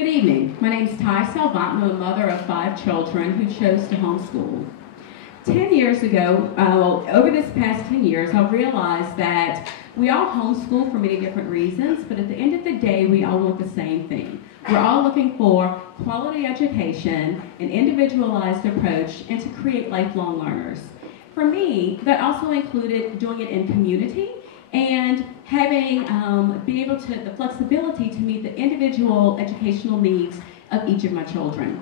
Good evening. My name is Ty Salvant. I'm a mother of 5 children who chose to homeschool. 10 years ago, over this past 10 years, I realized that we all homeschool for many different reasons, but at the end of the day, we all want the same thing. We're all looking for quality education, an individualized approach, and to create lifelong learners. For me, that also included doing it in community and having being able to the flexibility to meet the individual educational needs of each of my children.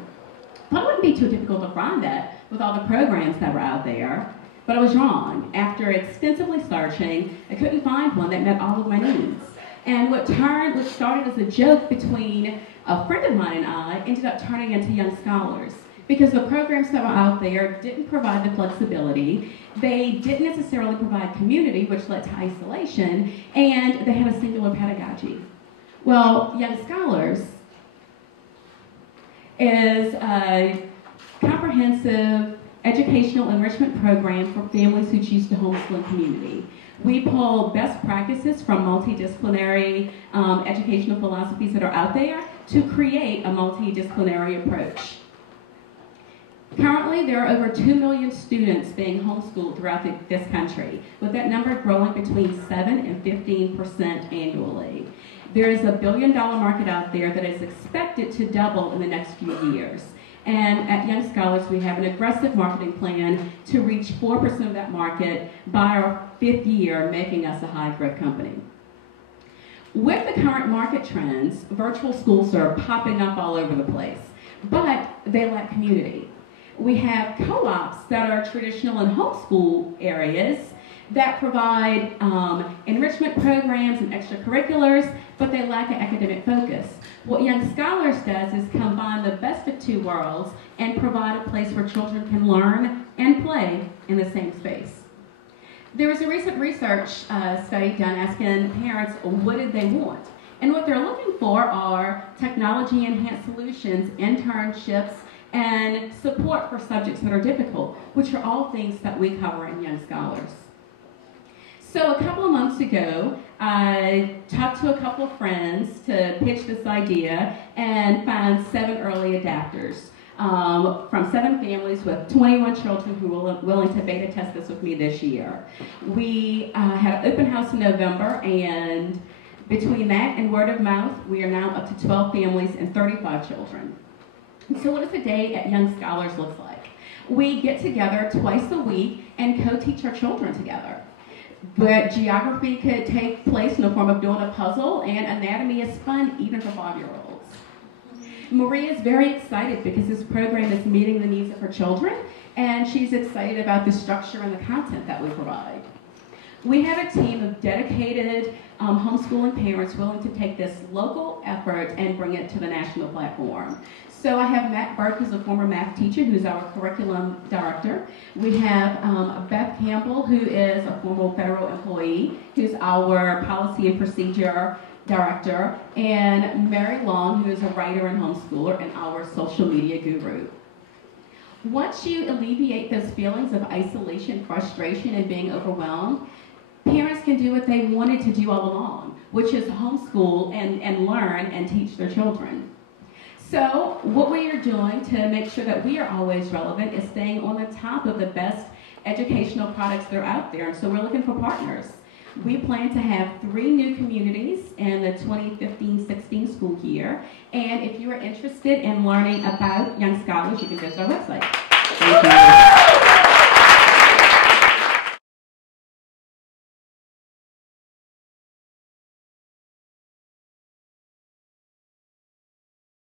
Well, it wouldn't be too difficult to find that with all the programs that were out there, but I was wrong. After extensively searching, I couldn't find one that met all of my needs. And what started as a joke between a friend of mine and I ended up turning into Young Scholars, because the programs that were out there didn't provide the flexibility, they didn't necessarily provide community, which led to isolation, and they had a singular pedagogy. Well, Young Scholars is a comprehensive educational enrichment program for families who choose to homeschool in community. We pull best practices from multidisciplinary educational philosophies that are out there to create a multidisciplinary approach. Currently, there are over 2 million students being homeschooled throughout this country, with that number growing between 7 and 15% annually. There is a $1 billion market out there that is expected to double in the next few years. And at Young Scholars, we have an aggressive marketing plan to reach 4% of that market by our 5th year, making us a high-growth company. With the current market trends, virtual schools are popping up all over the place, but they lack community. We have co-ops that are traditional in homeschool areas that provide enrichment programs and extracurriculars, but they lack an academic focus. What Young Scholars does is combine the best of 2 worlds and provide a place where children can learn and play in the same space. There was a recent research study done asking parents what did they want. And what they're looking for are technology-enhanced solutions, internships, and support for subjects that are difficult, which are all things that we cover in Young Scholars. So a couple of months ago, I talked to a couple of friends to pitch this idea and found 7 early adapters from 7 families with 21 children who were willing to beta test this with me this year. We had an open house in November, and between that and word of mouth, we are now up to 12 families and 35 children. So what does a day at Young Scholars look like? We get together twice a week and co-teach our children together. But geography could take place in the form of doing a puzzle, and anatomy is fun even for 5-year-olds. Maria is very excited because this program is meeting the needs of her children, and she's excited about the structure and the content that we provide. We have a team of dedicated homeschooling parents willing to take this local effort and bring it to the national platform. So I have Matt Burke, who's a former math teacher, who's our curriculum director. We have Beth Campbell, who is a former federal employee, who's our policy and procedure director, and Mary Long, who is a writer and homeschooler and our social media guru. Once you alleviate those feelings of isolation, frustration, and being overwhelmed, parents can do what they wanted to do all along, which is homeschool and learn and teach their children. So what we are doing to make sure that we are always relevant is staying on the top of the best educational products that are out there. And so we're looking for partners. We plan to have 3 new communities in the 2015-16 school year. And if you are interested in learning about Young Scholars, you can visit our website. Thank you.